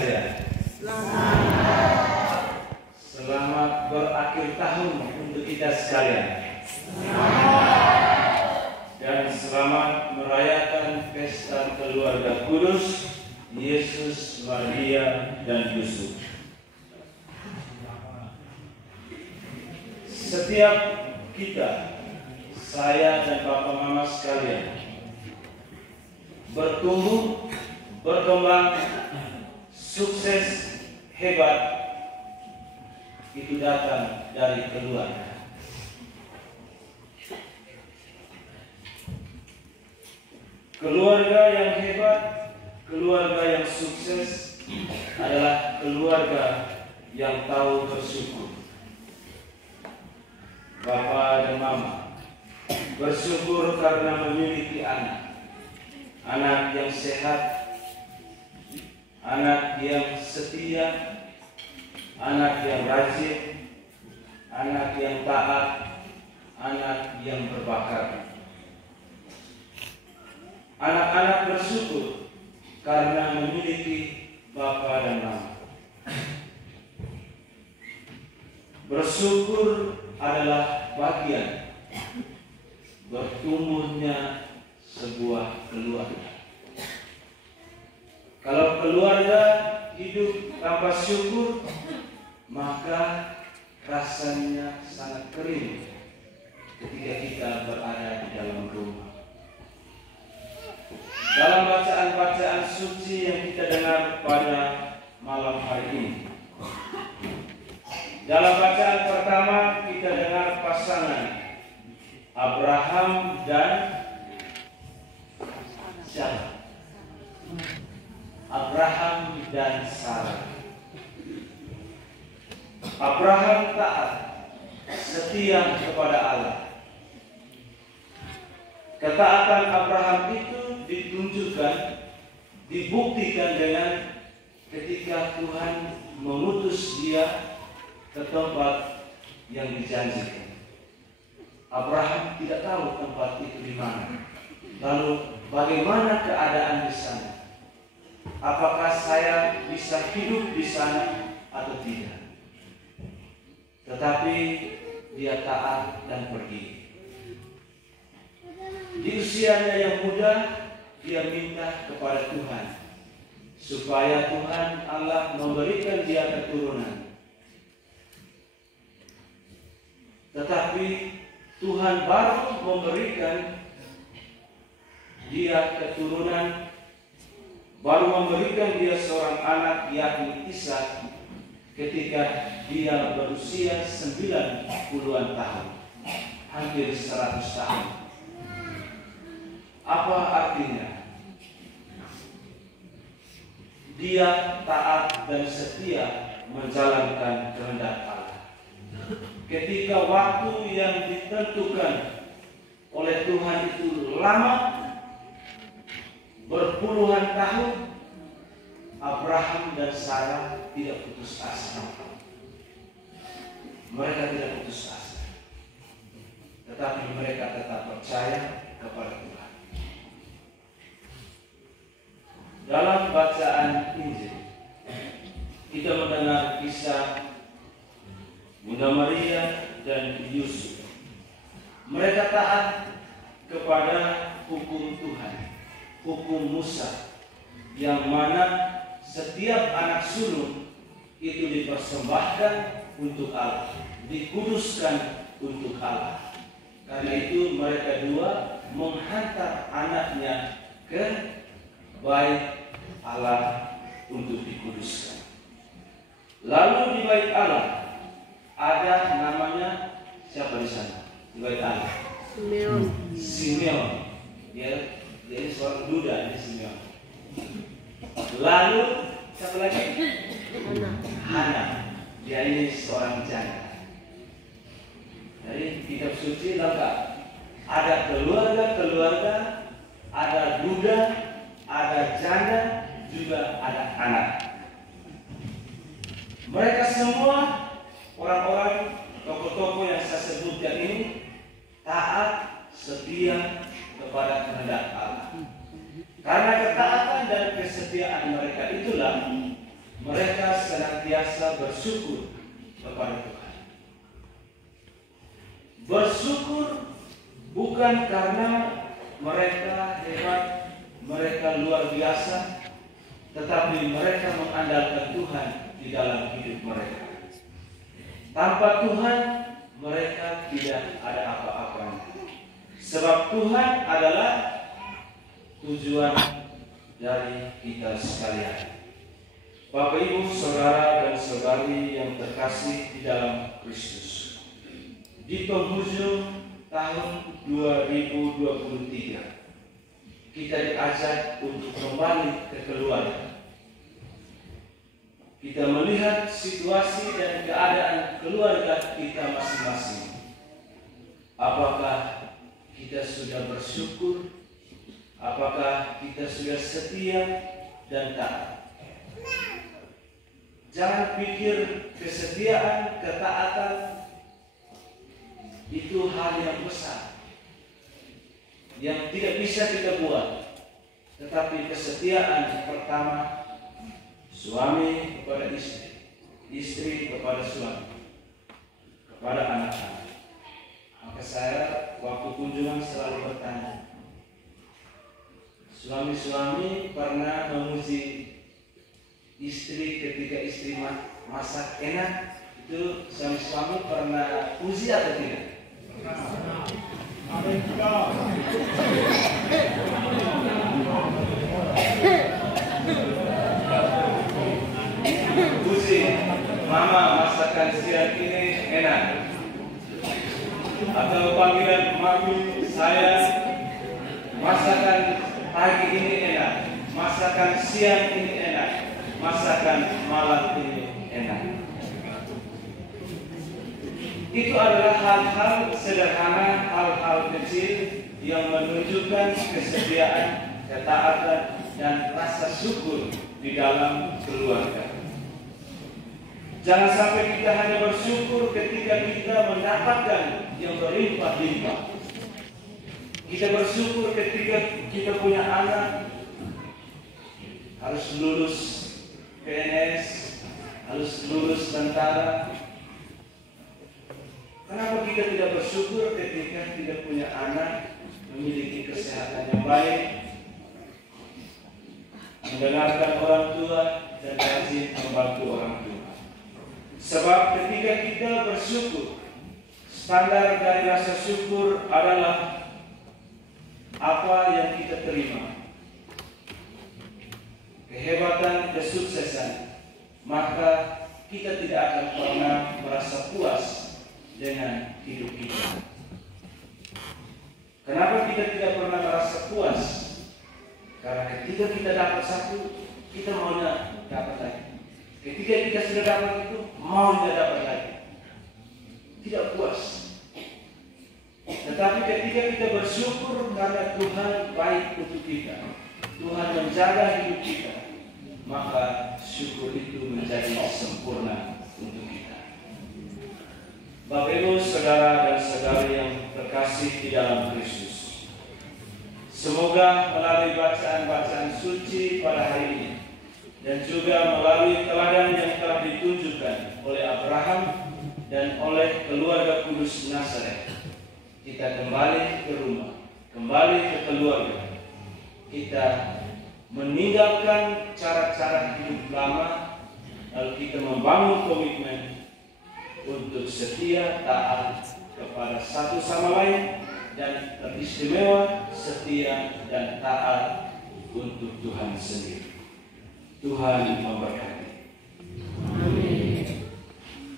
sekalian. Selamat berakhir tahun untuk kita sekalian. Dan selamat merayakan pesta keluarga kudus Yesus, Maria, dan Yusuf. Setiap kita, saya dan Bapak Mama sekalian, bertumbuh, berkembang, sukses, hebat, itu datang dari keluarga. Keluarga yang hebat, keluarga yang sukses adalah keluarga yang tahu bersyukur. Bapak dan Mama bersyukur karena memiliki anak yang sehat, anak yang setia, anak yang rajin, anak yang taat, anak yang berbakat. Anak-anak bersyukur karena memiliki Bapak dan Mama. Bersyukur adalah bagian bertumbuhnya sebuah keluarga. Kalau keluarga hidup tanpa syukur, maka rasanya sangat kering ketika kita berada di dalam rumah. Dalam bacaan-bacaan suci yang kita dengar pada malam hari ini, dalam bacaan pertama kita dengar pasangan Abraham dan siapa? Abraham dan Sarah. Abraham taat, setia kepada Allah. Ketaatan Abraham itu ditunjukkan, dibuktikan dengan ketika Tuhan mengutus dia ke tempat yang dijanjikan. Abraham tidak tahu tempat itu di mana. Lalu bagaimana keadaan di sana? Apakah saya bisa hidup di sana atau tidak? Tetapi dia taat dan pergi. Di usianya yang muda, dia minta kepada Tuhan supaya Tuhan Allah memberikan dia keturunan. Tetapi Tuhan baru memberikan dia keturunan, baru memberikan dia seorang anak yakni Ishak ketika dia berusia 90-an tahun, hampir 100 tahun. Apa artinya? Dia taat dan setia menjalankan kehendak Allah. Ketika waktu yang ditentukan oleh Tuhan itu lama, berpuluhan tahun, Abraham dan Sarah tidak putus asa. Mereka tidak putus asa, tetapi mereka tetap percaya kepada Tuhan. Dalam bacaan Injil, kita mendengar kisah Bunda Maria dan Yusuf. Mereka taat kepada hukum Tuhan, hukum Musa, yang mana setiap anak sulung itu dipersembahkan untuk Allah, dikuduskan untuk Allah. Karena itu mereka dua menghantar anaknya ke bait Allah untuk dikuduskan. Lalu di bait Allah ada namanya siapa di sana? Di bait Allah Simeon. Dia ini seorang duda, ini Simeon. Lalu siapa lagi? Hana. Dia ini seorang janda. Jadi kitab suci lengkap. Ada keluarga, ada duda, ada janda, juga ada anak. Mereka semua orang-orang tokoh-tokoh yang saya sebutkan ini taat, setia kepada kehendak Allah. Karena ketaatan dan kesetiaan mereka itulah mereka senantiasa bersyukur kepada Tuhan. Bersyukur bukan karena mereka hebat, mereka luar biasa, tetapi mereka mengandalkan Tuhan di dalam hidup mereka. Tanpa Tuhan, mereka tidak ada apa-apa. Sebab Tuhan adalah tujuan dari kita sekalian. Bapak, Ibu, Saudara, dan Saudari yang terkasih di dalam Kristus, di penghujung tahun 2023, kita diajak untuk kembali ke keluarga. Kita melihat situasi dan keadaan keluarga kita masing-masing. Apakah kita sudah bersyukur? Apakah kita sudah setia dan taat? Jangan pikir kesetiaan, ketaatan itu hal yang besar yang tidak bisa kita buat. Tetapi kesetiaan pertama, suami kepada istri, istri kepada suami, kepada anak-anak. Maka saya waktu kunjungan selalu bertanya, suami-suami pernah memuji istri ketika istri masak enak? Itu suami-suami pernah puji atau tidak? Puji, mama masakan siang ini enak. Atau panggilan mami, saya masakan pagi ini enak, masakan siang ini enak, masakan malam ini enak. Itu adalah hal-hal sederhana, hal-hal kecil yang menunjukkan kesetiaan, ketaatan, dan rasa syukur di dalam keluarga. Jangan sampai kita hanya bersyukur ketika kita mendapatkan yang berlimpah-limpah. Kita bersyukur ketika kita punya anak, harus lulus PNS, harus lulus tentara. Kenapa kita tidak bersyukur ketika tidak punya anak, memiliki kesehatan yang baik, mendengarkan orang tua, dan rajin membantu orang tua? Sebab ketika kita bersyukur, standar dari rasa syukur adalah apa yang kita terima, kehebatan, kesuksesan, maka kita tidak akan pernah merasa puas dengan hidup kita. Kenapa kita tidak pernah merasa puas? Karena ketika kita dapat satu, kita mau dapat lagi. Ketika kita sudah dapat itu, mau kita dapat lagi. Tidak puas. Tetapi ketika kita bersyukur karena Tuhan baik untuk kita, Tuhan menjaga hidup kita, maka syukur itu menjadi sempurna untuk kita. Bapak, Ibu, Saudara, dan Saudari yang terkasih di dalam Kristus, semoga melalui bacaan-bacaan suci pada hari ini dan juga melalui teladan yang telah ditunjukkan oleh Abraham dan oleh keluarga kudus Nazaret, kita kembali ke rumah, kembali ke keluarga. Kita meninggalkan cara-cara hidup lama, lalu kita membangun komitmen untuk setia taat kepada satu sama lain, dan teristimewa setia dan taat untuk Tuhan sendiri. Tuhan memberkati.